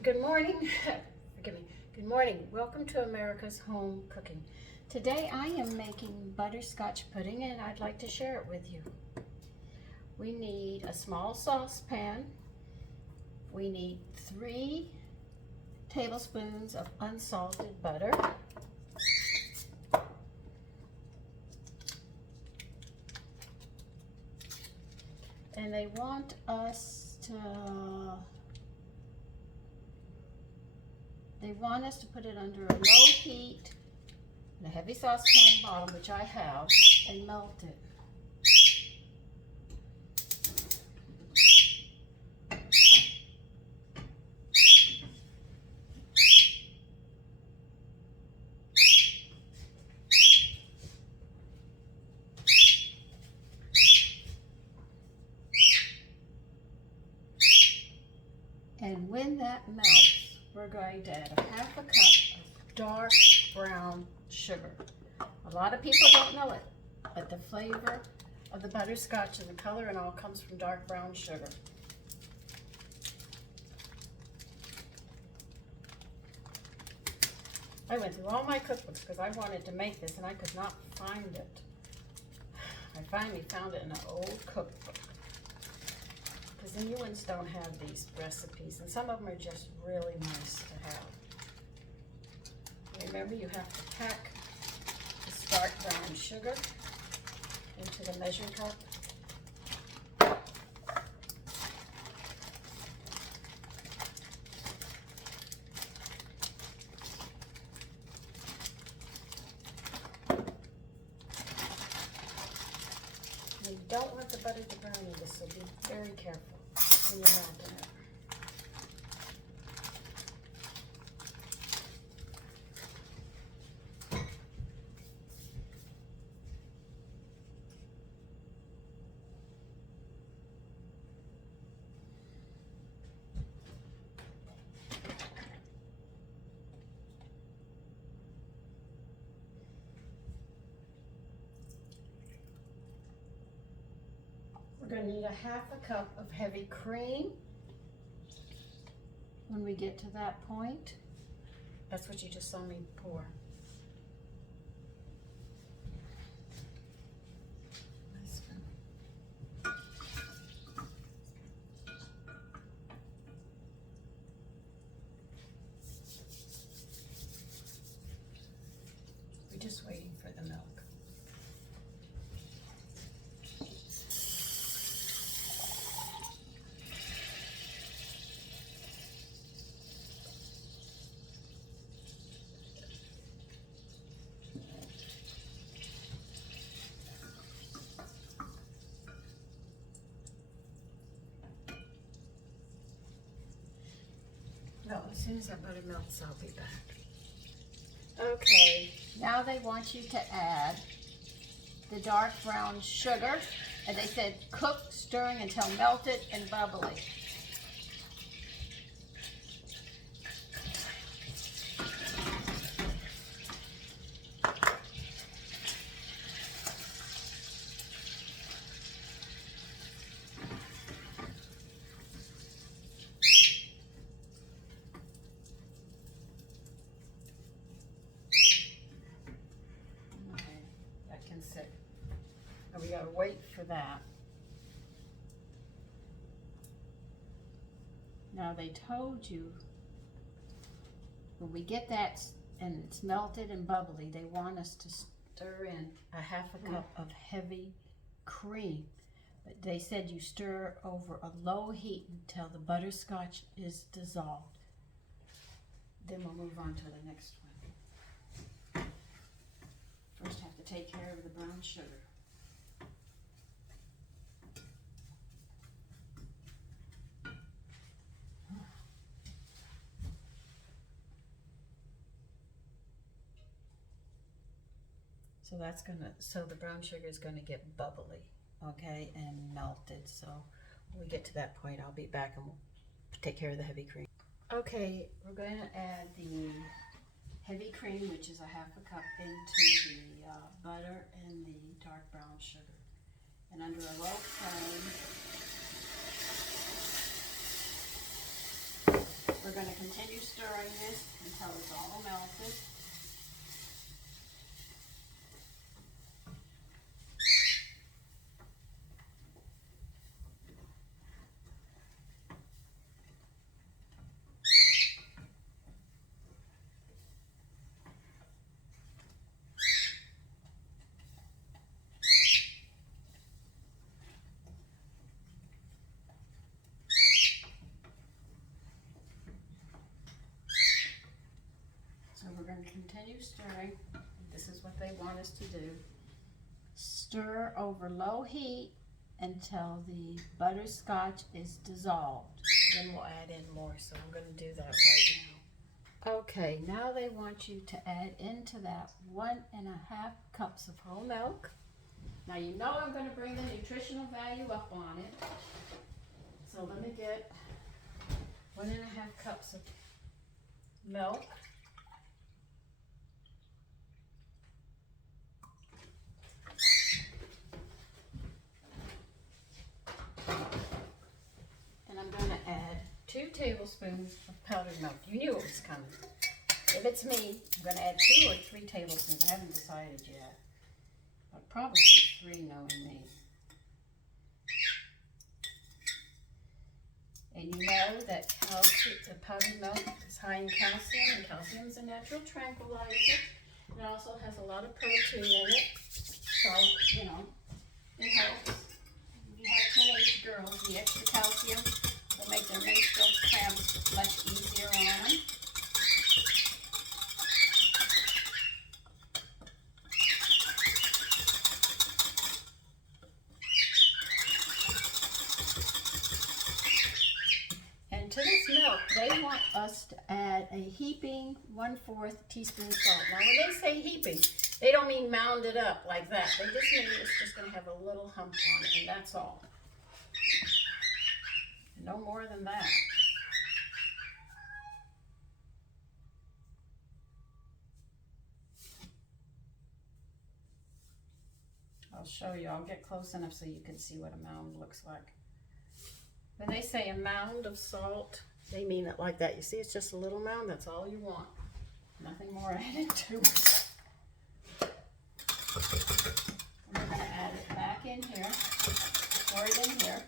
Good morning. Forgive me. Good morning. Welcome to America's Home Cooking. Today I am making butterscotch pudding and I'd like to share it with you. We need a small saucepan. We need 3 tablespoons of unsalted butter. And they want us to put it under a low heat in a heavy saucepan bottom, which I have, and melt it. And when that melts, we're going to add a half a cup of dark brown sugar. A lot of people don't know it, but the flavor of the butterscotch and the color and all comes from dark brown sugar. I went through all my cookbooks because I wanted to make this and I could not find it. I finally found it in an old cookbook. Because the new ones don't have these recipes, and some of them are just really nice to have. Remember, you have to pack this dark brown sugar into the measuring cup. You don't want the butter to burn in this, so be very careful when you're melting it. We're going to need a half a cup of heavy cream when we get to that point. That's what you just saw me pour. We're just waiting for the milk. Well, as soon as that butter melts, I'll be back. Okay, now they want you to add the dark brown sugar, and they said cook, stirring until melted and bubbly. And we gotta wait for that. Now they told you when we get that and it's melted and bubbly, they want us to stir in a half a cup of heavy cream. But they said you stir over a low heat until the butterscotch is dissolved. Then we'll move on to the next one. First have to take care of the brown sugar. So the brown sugar is gonna get bubbly, okay, and melted. So when we get to that point, I'll be back and we'll take care of the heavy cream. Okay, we're gonna add the heavy cream, which is a half a cup, into the butter and the dark brown sugar. And under a low flame, we're going to continue stirring this until it's all melted. So we're going to continue stirring. This is what they want us to do. Stir over low heat until the butterscotch is dissolved. Then we'll add in more, so I'm going to do that right now. Okay, now they want you to add into that 1.5 cups of whole milk. Now you know I'm going to bring the nutritional value up on it. So let me get 1.5 cups of milk. And I'm going to add 2 tablespoons of powdered milk. You knew it was coming. If it's me, I'm going to add 2 or 3 tablespoons. I haven't decided yet. But probably 3 knowing me. And you know that the powdered milk is high in calcium, and calcium is a natural tranquilizer. It also has a lot of protein in it. So, you know, it helps. If you have teenage girls, the extra calcium will make their menstrual cramps much easier on them. And to this milk, they want us to add a heaping 1/4 teaspoon salt. Now, when they say heaping, they don't mean mound it up like that. They just mean it's just going to have a little hump on it, and that's all. No more than that. I'll show you. I'll get close enough so you can see what a mound looks like. When they say a mound of salt, they mean it like that. You see, it's just a little mound. That's all you want. Nothing more added to it. We're going to add it back in here, pour it in here.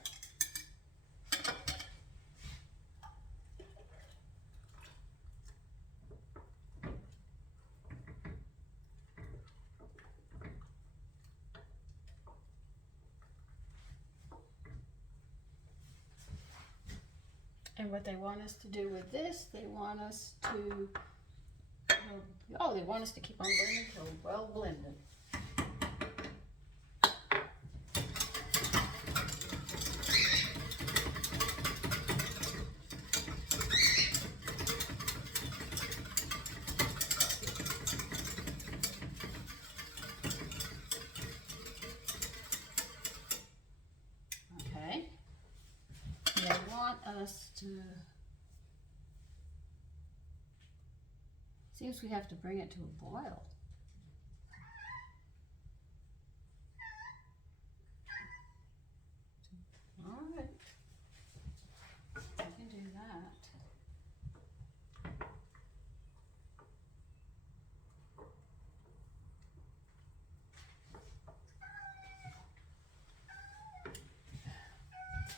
And what they want us to do with this, they want us to, they want us to keep on blending until well blended. Okay. They want us to, seems we have to bring it to a boil. All right, I can do that.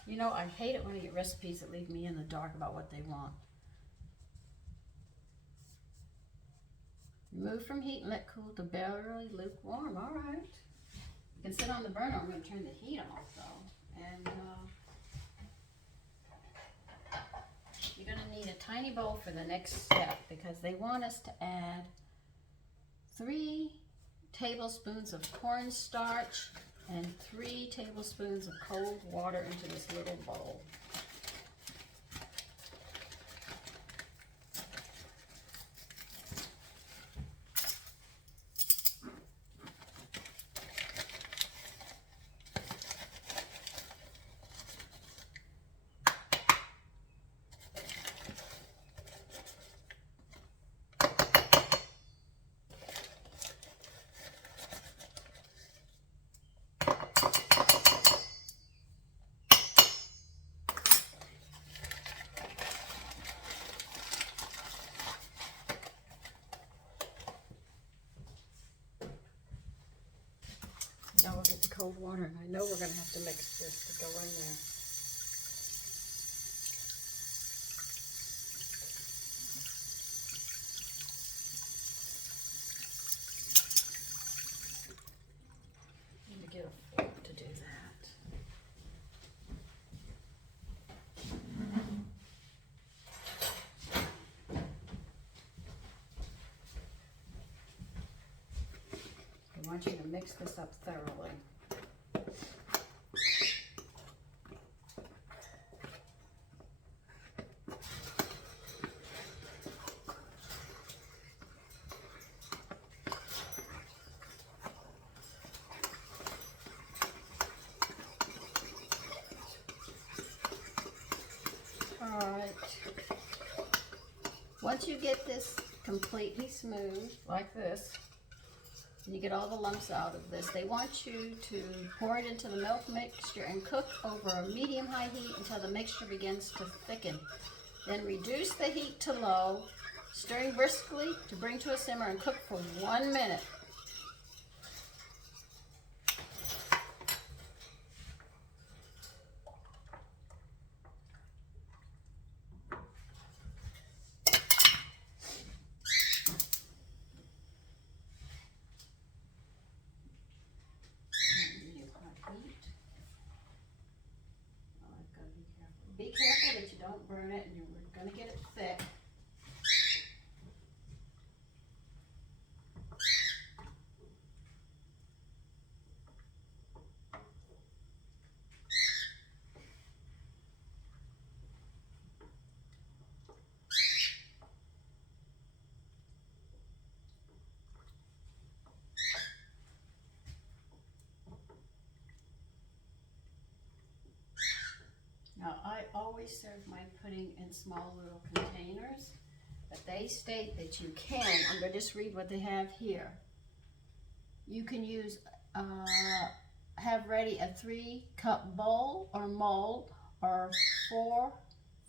You know, I hate it when I get recipes that leave me in the dark about what they want. Remove from heat and let cool to barely lukewarm. All right. You can sit on the burner. I'm going to turn the heat off though. And you're going to need a tiny bowl for the next step because they want us to add 3 tablespoons of cornstarch and 3 tablespoons of cold water into this little bowl. I'll get the cold water, and I know we're going to have to mix this to go in there. Need to get a fork to do that. I want you to mix this up thoroughly. Alright, once you get this completely smooth, like this, and you get all the lumps out of this, they want you to pour it into the milk mixture and cook over a medium-high heat until the mixture begins to thicken. Then reduce the heat to low, stirring briskly to bring to a simmer and cook for 1 minute. Be careful that you don't burn it, and you're going to get it thick. Now, I always serve my pudding in small little containers, but they state that you can. I'm going to just read what they have here. You can use, have ready a 3-cup bowl or mold, or 4,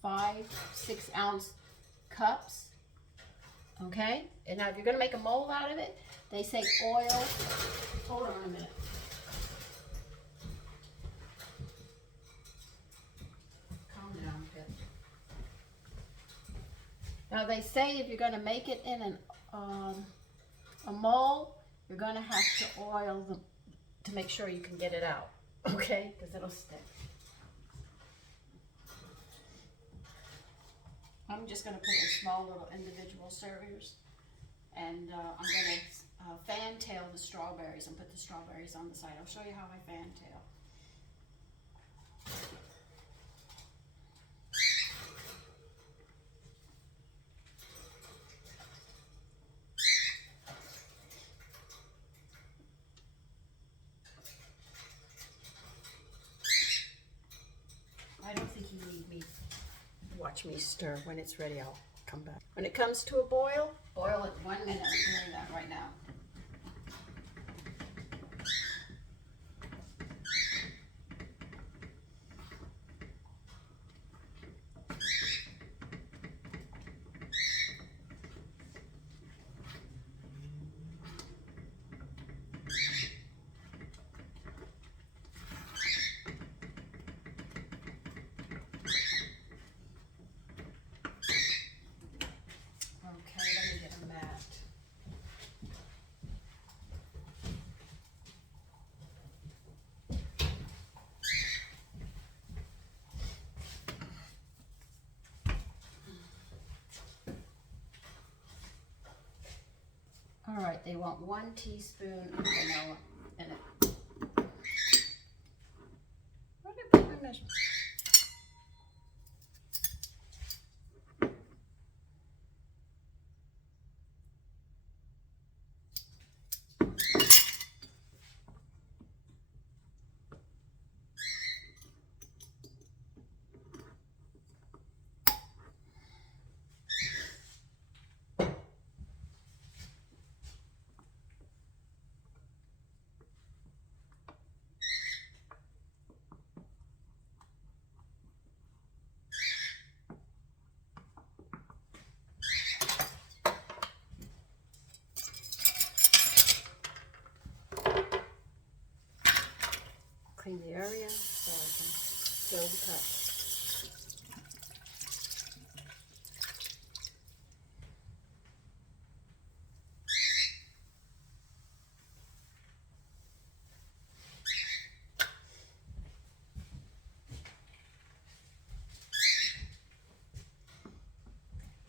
5, 6 ounce cups. Okay? And now if you're going to make a mold out of it, they say oil. Hold on a minute. Now they say if you're going to make it in a mold, you're going to have to oil them to make sure you can get it out, okay? Because it'll stick. I'm just going to put in small little individual servers, and I'm going to fantail the strawberries and put the strawberries on the side. I'll show you how I fantail. I don't think you need me. Watch me stir. When it's ready, I'll come back. When it comes to a boil, boil it 1 minute. I'm doing that right now. All right, they want 1 teaspoon of vanilla in it. Where did I put my measurement? marking the area so I can fill the cups.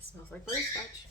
Smells like butterscotch.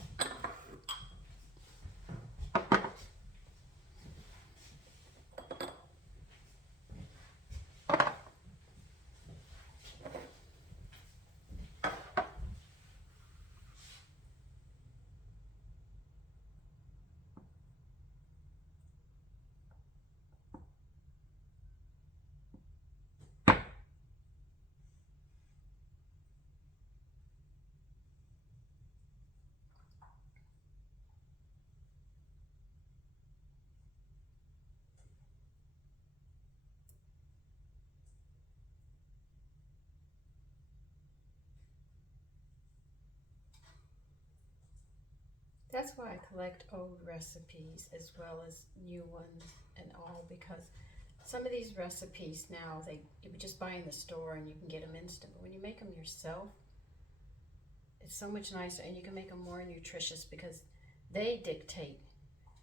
That's why I collect old recipes as well as new ones and all, because some of these recipes now, you would just buy in the store and you can get them instant. But when you make them yourself, it's so much nicer, and you can make them more nutritious because they dictate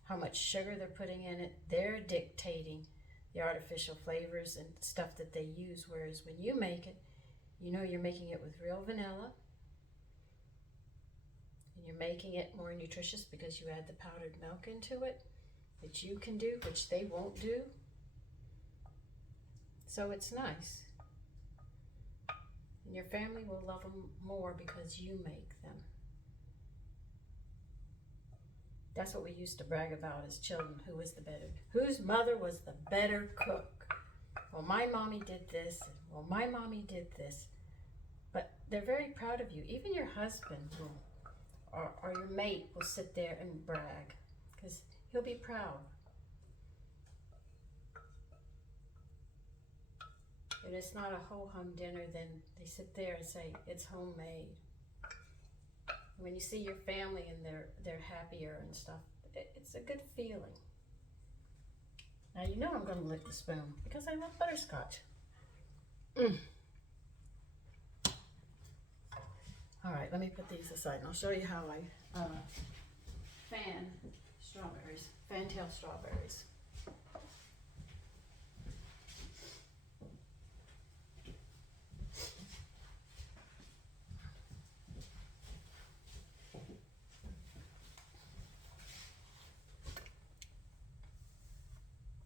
how much sugar they're putting in it. They're dictating the artificial flavors and stuff that they use, whereas when you make it, you know you're making it with real vanilla. And you're making it more nutritious because you add the powdered milk into it, which you can do, which they won't do. So it's nice. And your family will love them more because you make them. That's what we used to brag about as children. Whose mother was the better cook? Well, my mommy did this. Well, my mommy did this. But they're very proud of you. Even your husband will, or your mate will sit there and brag because he'll be proud. If it's not a ho-hum dinner, then they sit there and say, it's homemade. When you see your family and they're happier and stuff, it's a good feeling. Now you know I'm going to lick the spoon because I love butterscotch. All right, let me put these aside and I'll show you how I fan strawberries, fantail strawberries.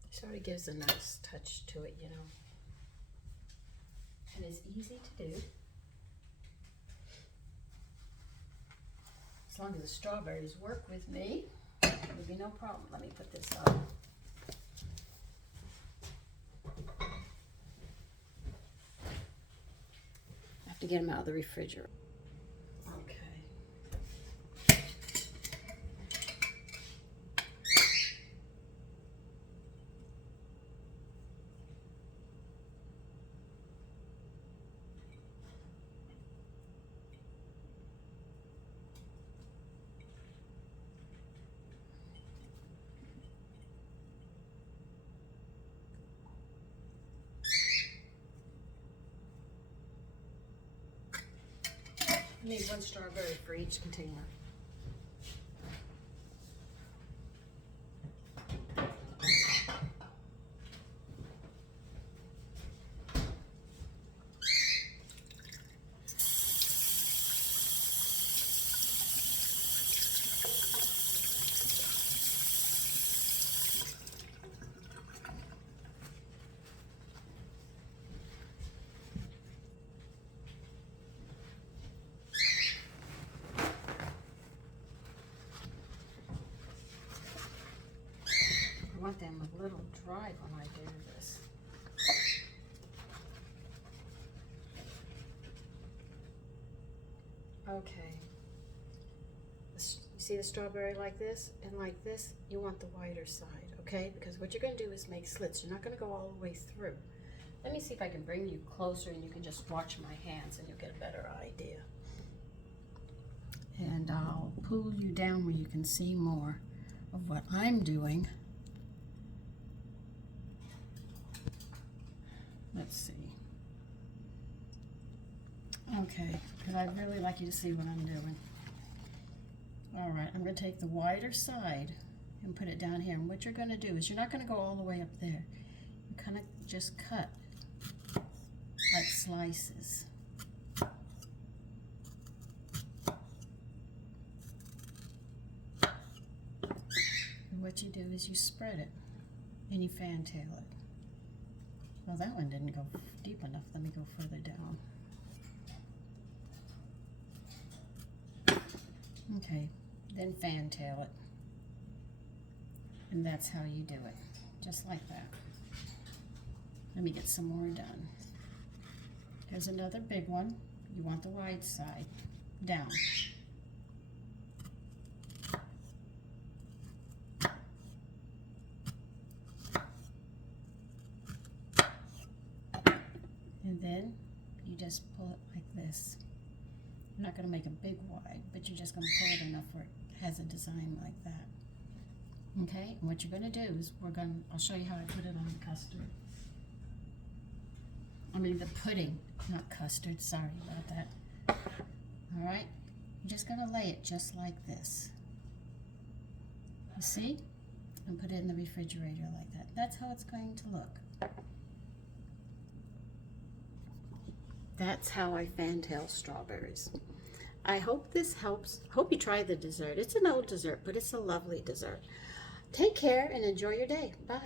Sort of gives a nice touch to it, you know. And it's easy to do. As long as the strawberries work with me, there'll be no problem. Let me put this up. I have to get them out of the refrigerator. Okay. I need one strawberry for each container. I want them a little dry when I do this. Okay. You see the strawberry like this and like this? You want the whiter side, okay? Because what you're going to do is make slits. You're not going to go all the way through. Let me see if I can bring you closer and you can just watch my hands and you'll get a better idea. And I'll pull you down where you can see more of what I'm doing. Let's see. Okay, because I'd really like you to see what I'm doing. All right, I'm going to take the wider side and put it down here. And what you're going to do is you're not going to go all the way up there. You kind of just cut like slices. And what you do is you spread it and you fantail it. Well, that one didn't go deep enough. Let me go further down. Okay, then fantail it. And that's how you do it, just like that. Let me get some more done. Here's another big one. You want the wide side down. And then you just pull it like this. You're not going to make a big wide, but you're just going to pull it enough where it has a design like that. Okay, and what you're going to do is I'll show you how I put it on the custard. I mean the pudding, not custard, sorry about that. All right, you're just going to lay it just like this. You see? And put it in the refrigerator like that. That's how it's going to look. That's how I fantail strawberries. I hope this helps. Hope you try the dessert. It's an old dessert, but it's a lovely dessert. Take care and enjoy your day. Bye.